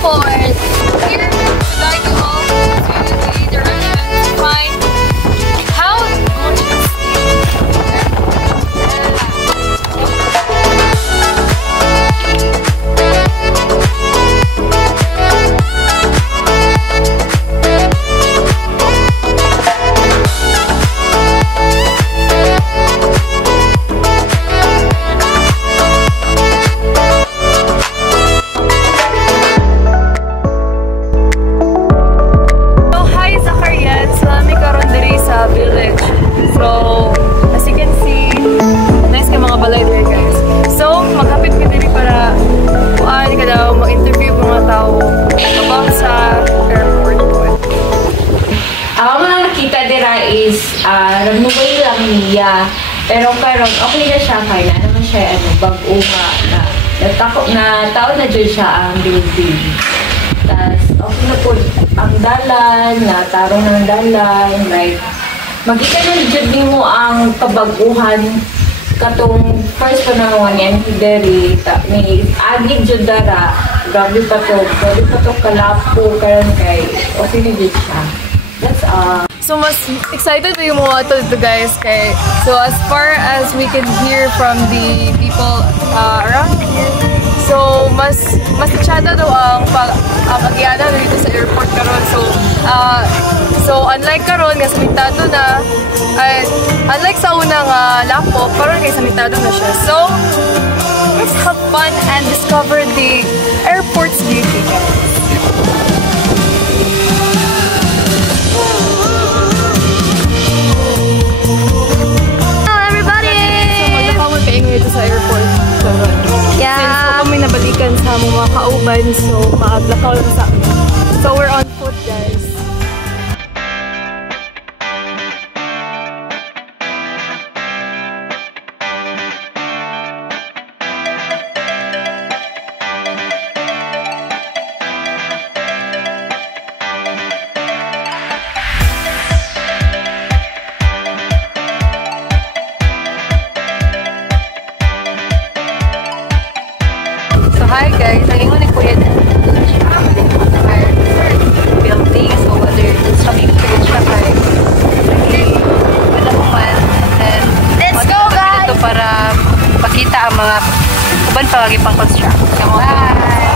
airport. Here, we'd like you all to the directions to find how gorgeous nagmubay lang niya. Pero karon okay na siya kaya na naman siya bago nga na taon na dyan siya ang building. Tapos okay na po ang dalan, natarong ng dalan, like makita na dyan mo ang kabaguhan katong first pa na mga yan hideri, may agig dyan dara, grabe pa to kalapo karon kay okay na dyan siya. That's So, mas excited pa yung mga to guys. Kay, so, as far as we can hear from the people around here, so, mas tsyada daw ang pag-agyana dito sa airport karon. So, unlike karon nga samitado na, unlike sa unang lapo, karon kay samitado na siya. So, let's have fun and discover the airport's beauty, guys. Ito sa airport. Yeah. Since kami nabalikan sa mga kauban, so maaglakaw lang sa amin. So we're on foot, guys. Hi guys, naging unik po yan. Building, so whether it's kami page na kayo. Naging madakuman. And then, let's go guys! Ito para pakita ang mga uban pagagi pang construct. Bye!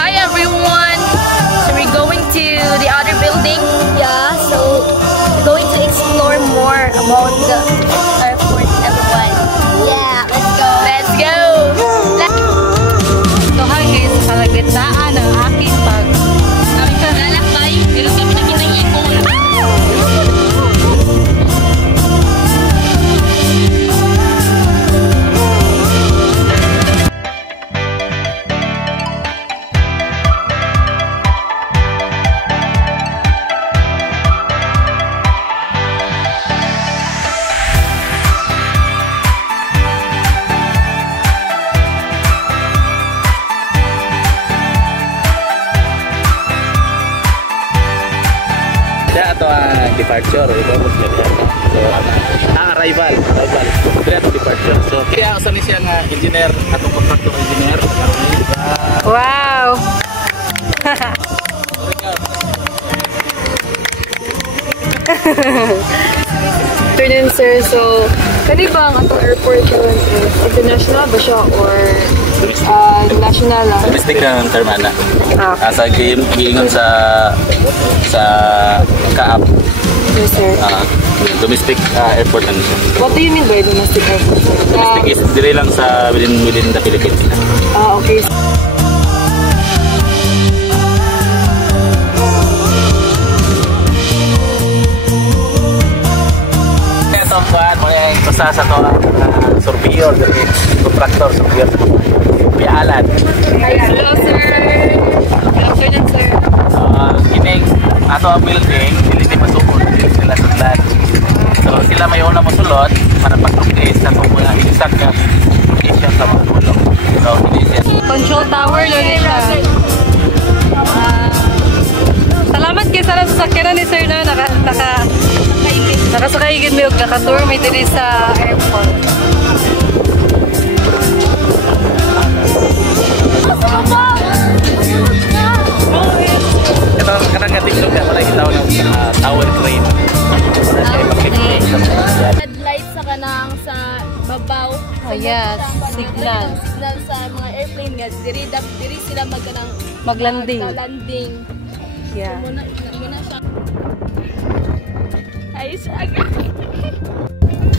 Hi everyone! So we're going to the other building. Yeah, so we're going to explore more about the airport, everyone. Yeah, let's go! Let's go! Kalagitnaan ang aking lalakbay. Pero kami nakita yung ipon. Ito ang departure, ito po siya diyan. So, arrival. Ito departure. So, kaya usan ni siya nga engineer atong contractor engineer. Wow. Afternoon, sir. So, kani ba ang atong airport yun? International ba siya or national lang? Domestic ang term ana. Asa giingon sa Kaap. Yes, sir. Domestic airport ano siya. What do you mean by domestic airport? Domestic is dire lang sa within the Philippines. Okay. Sa to surveyor, contractor surveyor Pialan. Hello sir. Good afternoon sir. Kining ato ang building dili di masukod sila sudlan. So sila may una mosulod para pag-locate sa kung mga exact location sa mga tulong. So control tower yun siya. Salamat kay sa sasakyan ni sir na nakasakay gid mi og naka-tour mi diri sa airport. signal. Signal sa mga airplane nga diri sila Maglanding. landing. Yeah. Muna siya. Ay, siya.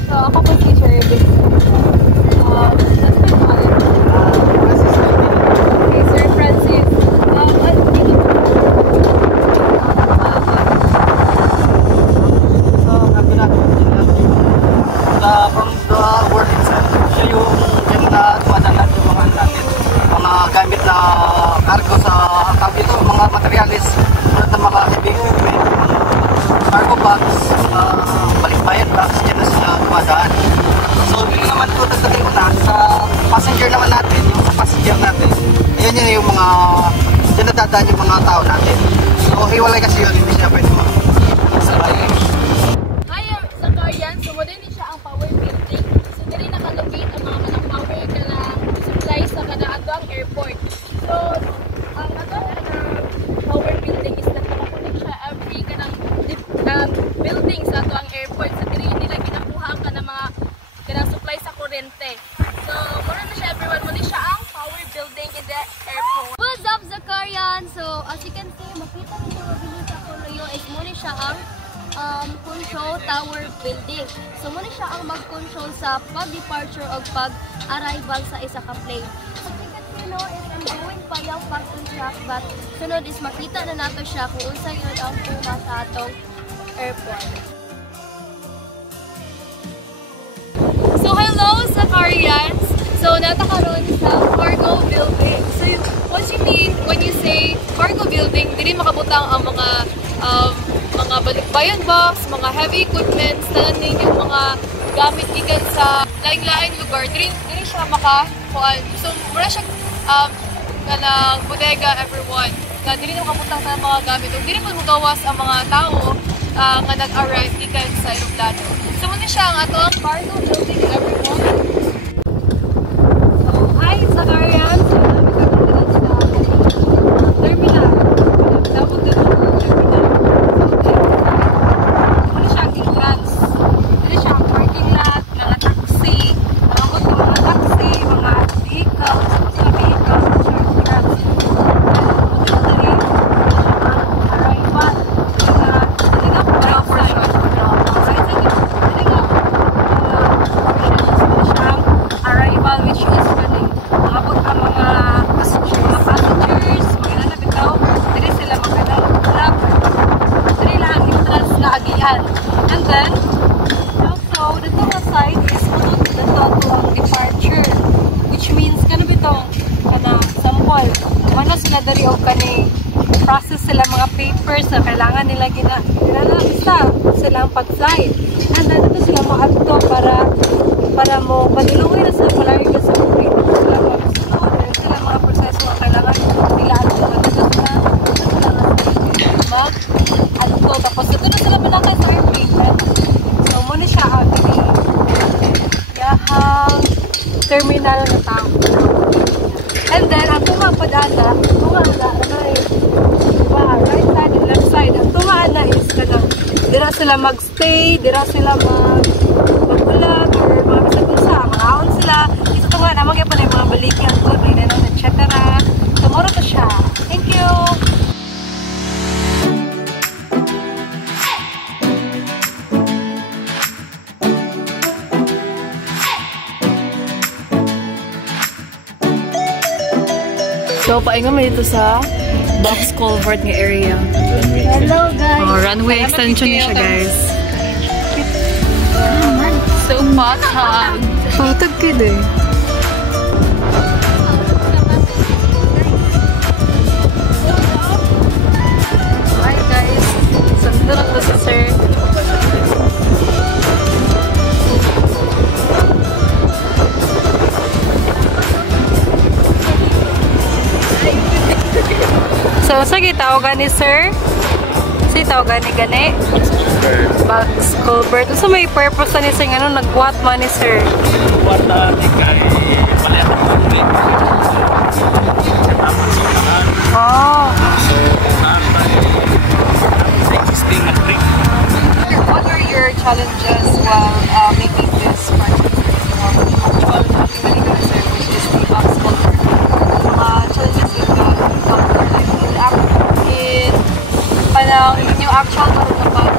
So, ako po si Sir David. Okay, Sir Francis. From the work itself, siya yung tumadala yung mga natin, mga gamit na cargo sa tawag ito, mga materialis, tulad ng mga heavy equipment, cargo bags, balikbayan bags, yan na sila tumadaan. So, dito naman ito tatagay ko na sa passenger naman natin, yung sa passenger natin, yan yun yung mga, yan nadadaan yung mga tao natin. So, hiwalay kasi yun, hindi siya pwede mag-sabay. Sa Korean, so modern din siya ang power building. So dili nakalocate ang mga kanang power kana supply sa kana ato ang airport. So ang ato power building is nakakonect siya every kanang building sa ato ang airport. So dili nila ginakuha ang kana mga kanang supply sa kuryente. So mura na siya everyone, mo siya ang power building in the airport. What's up, Zakarian? So as you can see, makita niyo mabili sa Korea is muna siya ang control tower building. So muna siya ang mag-control sa pag-departure o pag-arrival sa isa ka plane. So you can see, no, is ongoing pa yung pag-contract, but sunod is makita na nato siya kung unsa yun ang puma sa atong airport. So hello sa Koreans. So natakaroon sa cargo building. So what you mean when you say cargo building, dili makabutang ang mga balikbayan box, mga heavy equipment, tanan yung mga gamit gikan sa laing-laing lugar. Dili siya makakuan. So mura siya kanang bodega everyone. Na dili na makabutang sa mga gamit. Ug dili mo magawas ang mga tao nga nag-arrive gikan sa eroplano. So muna siya ang ato ang cargo building everyone. So hi sa Korean. So terminal. Tapos dito terminal. Muna siya ang entrance. Dili siya ang parking lot, mga taxi, mga taxi, mga vehicles, mga vehicles, entrance. Arrival. Arrival, which is pwedeng maabot ang mga passengers, mga nabitaw, dili sila magkadalap, dili lang ang entrance na agian. And then, also, dito nga side is sunod dito to ang departure, which means kanabitong kana sample, ano sila dari o kani process sila mga papers na kailangan nila ginalabisa silang pag-flight. And then ito sila maadto para mo padulungan na sa palagi ka sa movie. Sila mag-sunod, sila mga proseso na kailangan nila adto. Dito sila mag-adto. Tapos ito na sila malakay sa airplane. So muna siya ang yahang terminal na tao. And then, ang tumapadana, right side and left side. Ang tumaana is dira sila magstay, dira sila mag-ulag, or mga bisa-bisa, mga-aon sila. Isa ito nga, namang yung pala yung mga balikyan, good, etc. Tomorrow to siya. Thank you! So, paingon mo dito sa box culvert ng area. Hello guys! Oh, runway extension niya siya, guys. So, patag. Patag ka din. Hi guys! Sando lang ko sa sir. So, sa gitawagan ni sir? Sa gitawagan ni gani? Box culvert. So, may purpose na ni sir. Ano, nag-what man ni sir? Buat di kay palihat ng complete. Oh. Existing trip. What are your challenges while making this project? Actual, sir? actual na rin na pag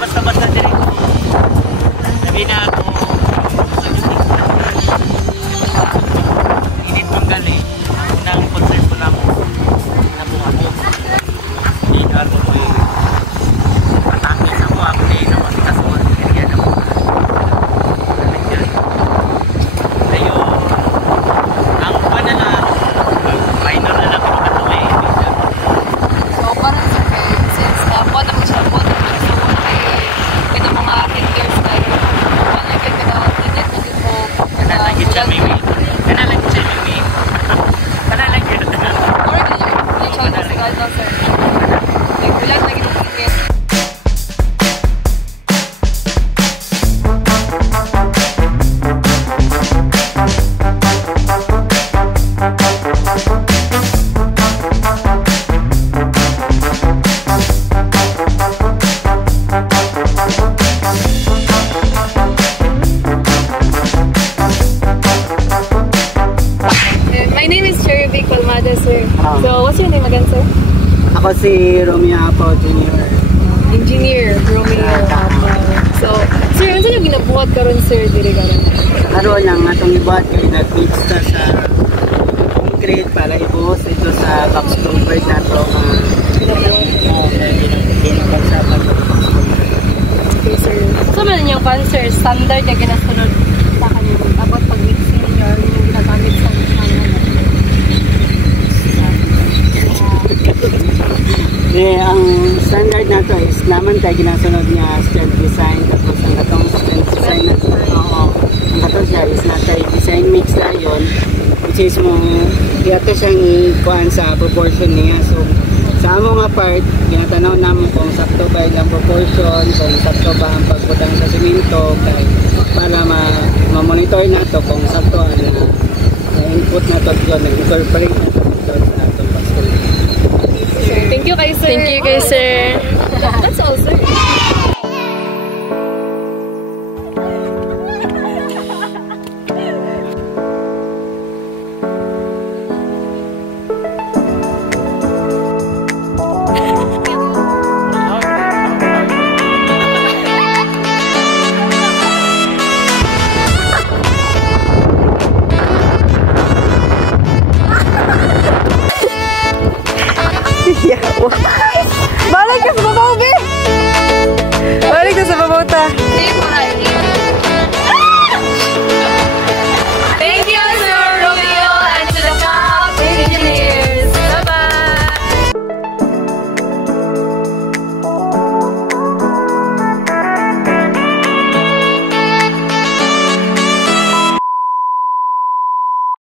basta-basta din. Sabi na ako, init mong gali. Ang unang concern ko lang na po ako. Hindi na ako may atake sa mo. Ako na yun ang kasuhan. Kaya na po. Tayo, ang pana na minor na lang ako katuloy. so parang sa since buwan naman siya buwan ito mga hectares tayo ano yung pinag-init na din mo Kanalagin siya mimi. Kanalagin siya mimi. Kanalagin. or yung child na sigal na sir like ulan na ginugingit. My name is Cherry V. Colmada, sir. So, what's your name again, sir? Ako si Romeo Apo Jr. Engineer, Romeo. So, sir, ano yung ginabuhat karon sir, diri karon? Karoon lang atong ibuhat kay nag-pitch ta sa concrete para ibuhos ito sa box culvert na ito. Ginagbansapan sa box culvert. Okay, sir. So, man yung pan, sir, standard na ginasunod sa kanyo about pag-mixing nyo, yung ginagamit sa mga Ang standard na to is naman tayo ginasunod niya strength design tapos ang katong strength design na ang katong siya is na tayo design mix na yun which is mo ito siyang ikuhaan sa proportion niya so sa among nga part ginatanaw namin kung sakto ba yung proportion kung sakto ba ang pagbutang sa simento para ma-monitor na to kung sakto ang input na to yun nag-incorporate na to sa atong basket. Thank you kay sir. Thank you kay sir.